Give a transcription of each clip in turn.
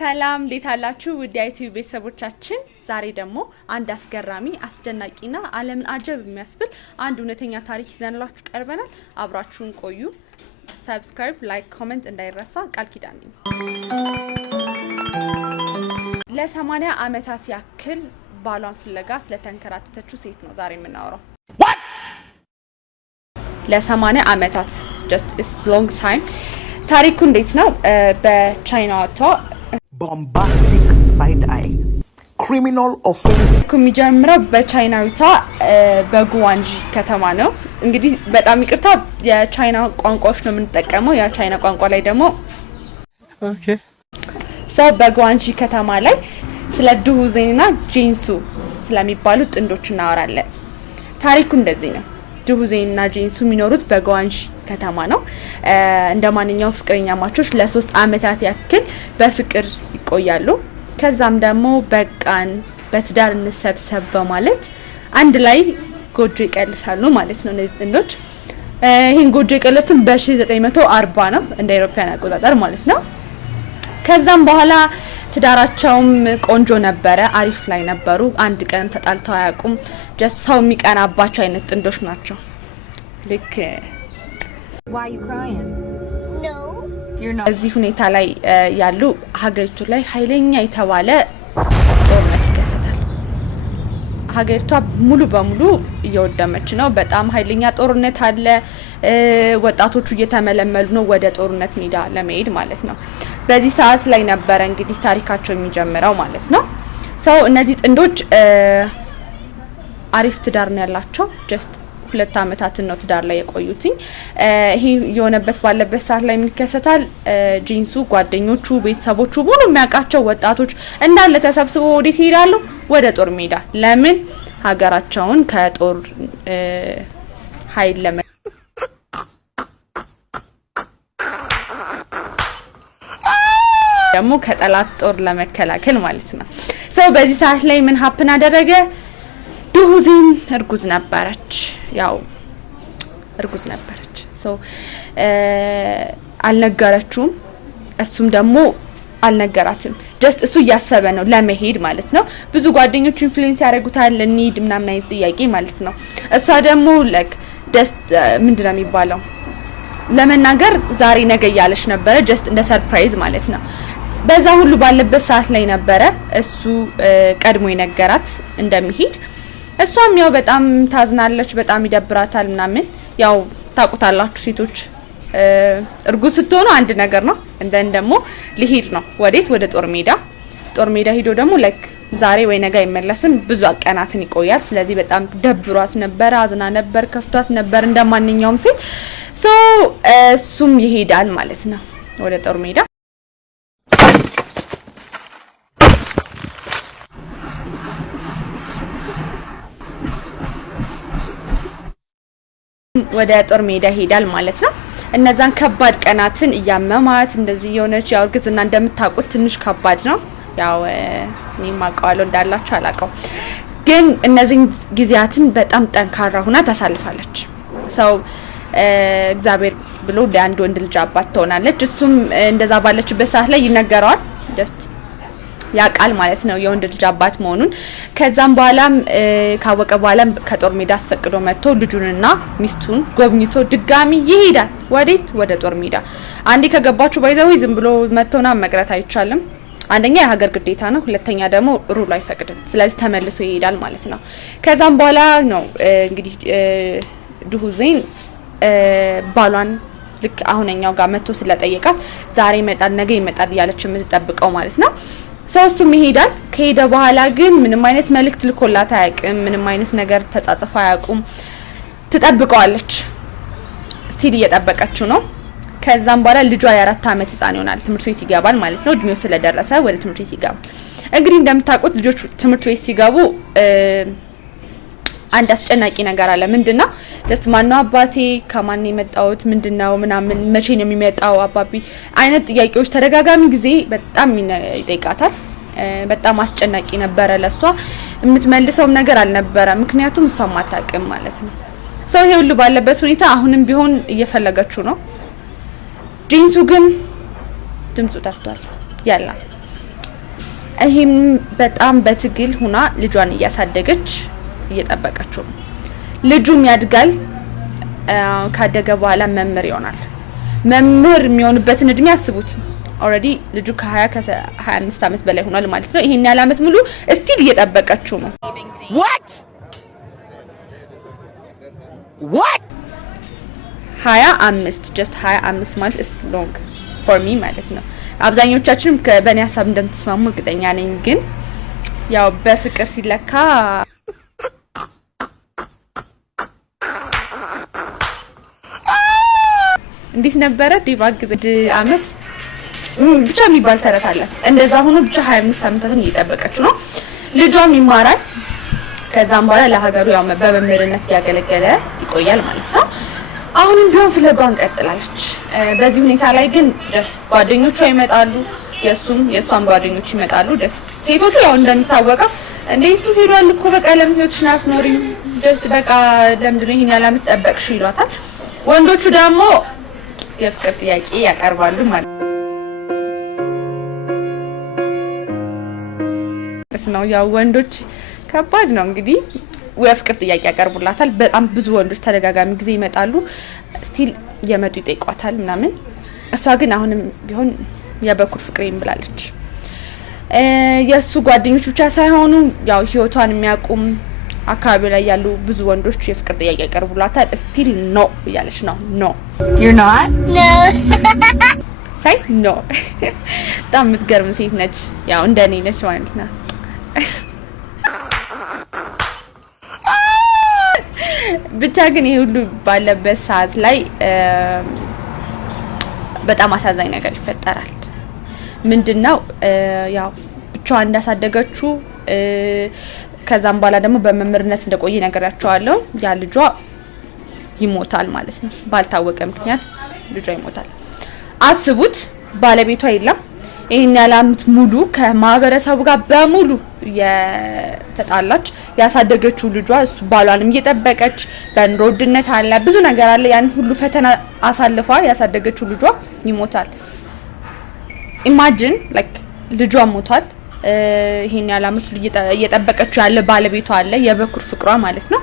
ሰላም እንዴት አላችሁ ውድ የዩቲዩብ ቤተሰቦቻችን ዛሬ ደግሞ አንድ አስገራሚ አስደናቂና ዓለምን አጀብ የሚያስብል አንድ እውነተኛ ታሪክ ይዘንላችሁ ቀርበናል አብራችሁን ቆዩ ሰብስክራይብ ላይክ ኮሜንት እንዳይረሳ ቃል ኪዳን ነኝ ለ80 አመታት ያክል ባሏን ፍለጋ ስለተንከራተተችው ሴት ነው ዛሬ የምናወራው ለ80 አመታት just is long time ታሪኩ እንዴት ነው በቻይናቷ bombastic side eye criminal offense ከሚጀምረው በቻይናዊቷ በጉዋንጂ ከተማ ነው እንግዲህ በጣም ይቅርታ የቻይና ቋንቋዎች ነው የምንጠቀመው ያ ቻይና ቋንቋ ላይ ደግሞ ኦኬ ሰው በጉዋንጂ ከተማ ላይ ስለ ዱሁዜንና ጂንሱ ስለሚባሉ ጥንዶች እናወራለን ታሪኩ እንደዚህ ነው ዱሁዜንና ጂንሱ የሚኖሩት በጉዋንጂ ከተማ ነው እንደማንኛውም ፍቅረኛ ማቾች ለ3 አመታት ያክል በፍቅር ይቆያሉ ከዛም ደግሞ በቃን በትዳር እንሰብሰብ በማለት አንድ ላይ ጎጆ ይቀልሳሉ ማለት ነው እነዚህ ጥንዶች ይሄን ጎጆ ይቀልሱት በ1940 ነው እንደ አውሮፓውያን አቆጣጠር ማለት ነው ከዛም በኋላ ትዳራቸውም ቆንጆ ነበረ አሪፍ ላይ ነበሩ አንድ ቀን ተጣልተው አያውቁም just ሰው የሚቀናባቸው አይነት ጥንዶች ናቸው ልክ Why are you crying? No. You're not. እዚህ ሁኔታ ላይ ያሉ ሀገሪቱ ላይ ኃይለኛ የተባለ ጦርነት ይከሰታል ሀገሪቷ ሙሉ በሙሉ እየወደመች ነው በጣም ኃይለኛ ጦርነት አለ ወጣቶቹ እየተመለመሉ ነው ወደ ጦርነት ሜዳ ለመሄድ ማለት ነው በዚህ ሰዓት ላይ ነበር እንግዲህ ታሪካቸው የሚጀምረው ማለት ነው ሰው እነዚህ ጥንዶች አሪፍ ትዳር ነው ያላቸው just 2 አመታትን ነው ትዳር ላይ የቆዩትኝ ይሄ የሆነበት ባለበት ሰዓት ላይ ምን ይከሰታል ጂንሱ ጓደኞቹ ቤተሰቦቹ ሁሉ የሚያውቃቸው ወጣቶች እንዳለ ተሰብስበው ወዴት ይሄዳሉ ወደ ጦር ሜዳ ለምን ሀገራቸውን ከጦር ኃይል ደግሞ ከጠላት ጦር ለመከላከል ማለት ነው ሰው በዚህ ሰዓት ላይ ምን ሀፕን አደረገ ዱሁዜን እርጉዝ ነበረች ያው እርጉዝ ነበረች ሶ አልነገረችውም እሱም ደግሞ አልነገራትም just እሱ ያሰበ ነው ለመሄድ ማለት ነው ብዙ ጓደኞቹ ኢንፍሉዌንስ ያደርጉታል ለኒድ ምናምን አይነት ጥያቄ ማለት ነው እሷ ደግሞ like just ምንድነው የሚባለው ለመናገር ዛሬ ነገ ያለሽ ነበረ just እንደ ሰርፕራይዝ ማለት ነው በዛ ሁሉ ባለበት ሰዓት ላይ ነበረ እሱ ቀድሞ ይነገራት እንደሚሄድ እሷም ያው በጣም ታዝናለች በጣም ይደብራታል ምናምን ያው ታቁታላችሁ ሴቶች እርጉዝ ስትሆኑ አንድ ነገር ነው እንደን ደግሞ ሊሄድ ነው ወዴት ወደ ጦር ሜዳ ሄዶ ደግሞ like ዛሬ ወይ ነገ አይመለስም ብዙ አቀናትን ይቆያል ስለዚህ በጣም ደብሯት ነበር አዝና ነበር ከፍቷት ነበር እንደማንኛውም ሴት ሶ እሱም ይሄዳል ማለት ነው ወደ ጦር ሜዳ ወደ ጦር ሜዳ ሄዳል ማለት ነው እነዛን ከባድ ቀናትን ያመማት እንደዚህ የሆነች ያው ግዝና እንደምታውቁት ትንሽ ከባድ ነው ያው ማቃዋለው እንዳላችሁ አላቀው ግን እነዚህ ጊዜያትን በጣም ጠንካራ ሆና ታሳልፋለች ሰው እግዚአብሔር ብሎ ለአንድ ወንድ ልጅ አባት ትሆናለች እሱም እንደዛ ባለችበት ሰዓት ላይ ይነገራል just ያቃል ማለት ነው የወንድ ልጅ አባት መሆኑን ከዛም በኋላም ካወቀ በኋላም ከጦር ሜዳ አስፈቅዶ መጥቶ ልጁንና ሚስቱን ጎብኝቶ ድጋሚ ይሄዳል ወዴት ወደ ጦር ሜዳ አንዴ ከገባችሁ ባይዘው ዝም ብሎ መጥቶና መቅረት አይቻልም አንደኛ የሀገር ግዴታ ነው ሁለተኛ ደግሞ ሩሉ አይፈቅድም ስለዚህ ተመልሶ ይሄዳል ማለት ነው ከዛም በኋላ ነው እንግዲህ ዱሁዜን ባሏን ልክ አሁንኛው ጋር መጥቶ ስለጠየቃት ዛሬ ይመጣል ነገ ይመጣል ያለች የምትጠብቀው ማለት ነው ሰውሱም ይሄዳል ከሄደ በኋላ ግን ምንም አይነት መልእክት ልኮላት አያውቅም ምንም አይነት ነገር ተጻጽፋ አያውቁም ትጠብቀዋለች ስቲል እየጠበቀችው ነው ከዛም በኋላ ልጇ የ4 አመት ህፃን ይሆናል ትምህርት ቤት ይገባል ማለት ነው እድሜው ስለደረሰ ወደ ትምህርት ቤት ይገባል እንግዲህ እንደምታውቁት ልጆች ትምህርት ቤት ሲገቡ አንድ አስጨናቂ ነገር አለ ምንድነው ደስ ማነው አባቴ ከማን የመጣውት ምንድነው ምናምን መቼ ነው የሚመጣው አባቢ አይነት ጥያቄዎች ተደጋጋሚ ጊዜ በጣም ይጠይቃታል በጣም አስጨናቂ ነበር ለሷ የምትመልሰውም ነገር አልነበረ ምክንያቱም እሷ ማታቀም ማለት ነው ሰው ይሄ ሁሉ ባለበት ሁኔታ አሁንም ቢሆን እየፈለገችው ነው ጂንሱ ግን ድምጹ ጠፍቷል ያላ ይሄም በጣም በትግል ሆና ልጇን እያሳደገች እየጠበቀችው ነው ልጁም ያድጋል ካደገ በኋላ መምህር ይሆናል መምህር የሚሆንበትን እድሜ ያስቡት ኦሬዲ ልጁ ከ20 አመት በላይ ሆኗል ማለት ነው ይሄን ያለ አመት ሙሉ ስቲል እየጠበቀችው ነው What? 25 just 25 ማለት is long for me ማለት ነው አብዛኞቻችንም በእኔ ሐሳብ እንደምትስማሙ እርግጠኛ ነኝ ግን ያው በፍቅር ሲለካ እንዴት ነበረ ዲቫግዝ አመት ብቻ የሚባል ተረት አለ እንደዛ ሆኖ ብቻ 25 አመታትን እየጠበቀችው ነው ልጇም ይማራል ከዛም በኋላ ለሀገሩ ያው በመምህርነት ያገለገለ ይቆያል ማለት ነው አሁንም ቢሆን ፍለጋዋን ቀጥላለች በዚህ ሁኔታ ላይ ግን ደስ ጓደኞቿ ይመጣሉ የሷም ጓደኞች ይመጣሉ ደስ ሴቶቹ ያው እንደሚታወቀው እንደሱ ሄዷል እኮ በቃ ለምን ህይወትሽን አትኖሪም ደስ በቃ ለምንድነው ይሄን ያላመት ጠበቅሽ ይሏታል ወንዶቹ ደግሞ የፍቅር ጥያቄ ያቀርባሉ ማለት ነው ያው ወንዶች ከባድ ነው እንግዲህ የፍቅር ጥያቄ ያቀርቡላታል በጣም ብዙ ወንዶች ተደጋጋሚ ጊዜ ይመጣሉ ስቲል የመጡ ይጠይቋታል ምናምን እሷ ግን አሁንም ቢሆን የበኩር ፍቅሬን ብላለች የሱ ጓደኞች ብቻ ሳይሆኑ ያው ህይወቷን የሚያቁም አካባቢ ላይ ያሉ ብዙ ወንዶች የፍቅር ጥያቄ ያቀርቡላታል ስቲል ኖ ያለች ነው ኖ You're not? No. ሳይ ኖ በጣም የምትገርም ሴት ነች ያው እንደኔ ነች ማለት ነው ብቻ ግን ይሄ ሁሉ ባለበት ሰዓት ላይ በጣም አሳዛኝ ነገር ይፈጠራል ምንድነው ያው ብቻዋን እንዳሳደገችው ከዛም በኋላ ደግሞ በመምህርነት እንደቆየ ነገራቸዋለሁ ያ ልጇ ይሞታል ማለት ነው ባልታወቀ ምክንያት ልጇ ይሞታል አስቡት ባለቤቷ የለም ይሄን ያላምት ሙሉ ከማህበረሰቡ ጋር በሙሉ የተጣላች ያሳደገችው ልጇ እሱ ባሏንም እየጠበቀች በኑሮ ውድነት አለ ብዙ ነገር አለ ያን ሁሉ ፈተና አሳልፋ ያሳደገችው ልጇ ይሞታል ኢማጂን ላይክ ልጇ ሞቷል ይሄን ያላምት እየጠበቀችው ያለ ባለቤቷ አለ የበኩር ፍቅሯ ማለት ነው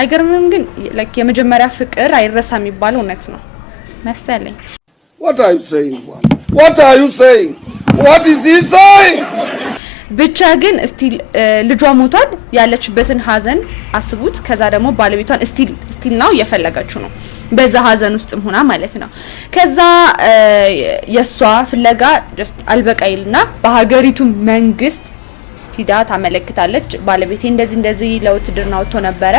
አይገርምም ግን ላይክ የመጀመሪያ ፍቅር አይረሳም የሚባለው እውነት ነው መሰለኝ What are you saying? What are you saying? What is he saying? ብቻ ግን ስቲል ልጇ ሞቷል ያለችበትን ሀዘን አስቡት ከዛ ደግሞ ባለቤቷን ስቲል ነው እየፈለገችው ነው በዛ ሀዘን ውስጥም ሆና ማለት ነው ከዛ የሷ ፍለጋ just አልበቃይልና በሀገሪቱ መንግስት ሂዳ ታመለክታለች ባለቤቴ እንደዚህ ለውትድርና ወጥቶ ነበረ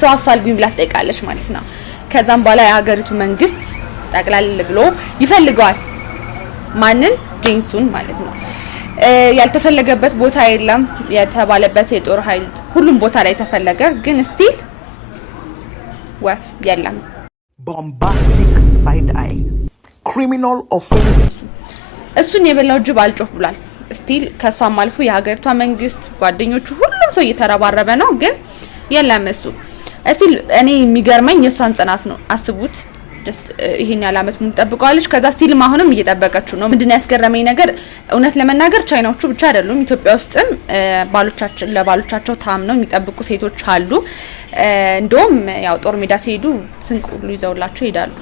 ሰው አፋልጉኝ ብላ ትጠይቃለች ማለት ነው ከዛም በኋላ የሀገሪቱ መንግስት ጠቅላላ ብሎ ይፈልጋል ማንን ጂንሱን ማለት ነው ያልተፈለገበት ቦታ የለም የተባለበት የጦር ኃይል ሁሉም ቦታ ላይ ተፈለገ ግን ስቲል ወፍ የለም Bombastic side eye. Criminal offense. እሱን የበላው ጅብ አልጮህ ብሏል ስቲል ከሷም አልፎ የሀገሪቷ መንግስት ጓደኞቹ ሁሉም ሰው እየተረባረበ ነው ግን የለም እሱ ስቲል እኔ የሚገርመኝ የሷን ጽናት ነው አስቡት just ይሄን ያላመት ምን ተጠብቀዋለች ከዛ ስቲል ማሁንም እየተጠበቀችው ነው ምንድነው ያስገረመኝ ነገር እውነት ለመናገር ቻይናዎቹ ብቻ አይደሉም ኢትዮጵያ ውስጥም ለባሎቻቸው ታምነው የሚጠብቁ ሴቶች አሉ እንደውም ያው ጦር ሜዳ ሲሄዱ ስንቅ ሁሉ ይዘውላቸው ይሄዳሉ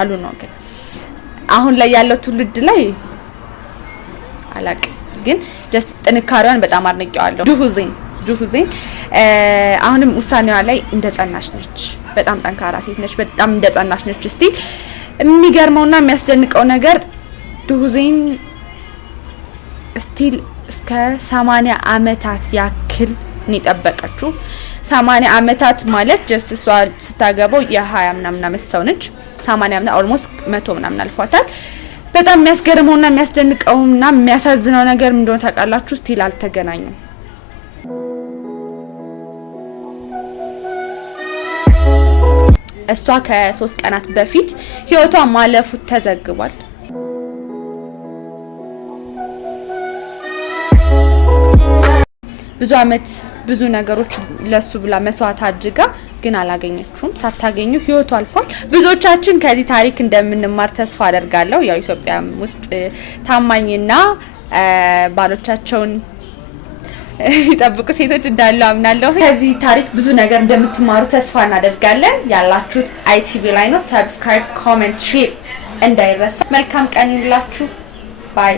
አሉ ነው ግን አሁን ላይ ያለው ትውልድ ላይ አላቅ ግን just ጥንካሬዋን በጣም አድንቄዋለሁ ዱሁዜን አሁንም ውሳኔዋ ላይ እንደጸናሽ ነች በጣም ጠንካራ ሴት ነች በጣም እንደጸናሽ ነች እስቲ የሚገርመውና የሚያስደንቀው ነገር ዱሁዜን ስቲል እስከ 80 አመታት ያክል ነው ተጠበቀችው 80 አመታት ማለት just እሷ ስታገባው የ20 ምናምን አመት ሰው ነች 80 ምናምን almost 100 ምናምን አልፏታል በጣም የሚያስገርመውና የሚያስደንቀውና የሚያሳዝነው ነገር ምን እንደሆነ ታውቃላችሁ ስቲል አልተገናኙም እሷ ከ3 ቀናት በፊት ህይወቷ ማለፉ ተዘግቧል ብዙ አመት ብዙ ነገሮች ለሱ ብላ መስዋዕት አድርጋ ግን አላገኘችውም። ሳታገኙ ህይወቱ አልፏል። ብዙዎቻችን ከዚህ ታሪክ እንደምንማር ተስፋ አደርጋለሁ። ያው ኢትዮጵያ ውስጥ ታማኝና ባሎቻቸውን ይጠብቁ ሴቶች እንዳሉ አምናለሁ። ከዚህ ታሪክ ብዙ ነገር እንደምትማሩ ተስፋ እናደርጋለን። ያላችሁት ITV ላይ ነው። ሰብስክራይብ፣ ኮሜንት፣ ሼር እንዳይረሳ። መልካም ቀን ይሁንላችሁ። ባይ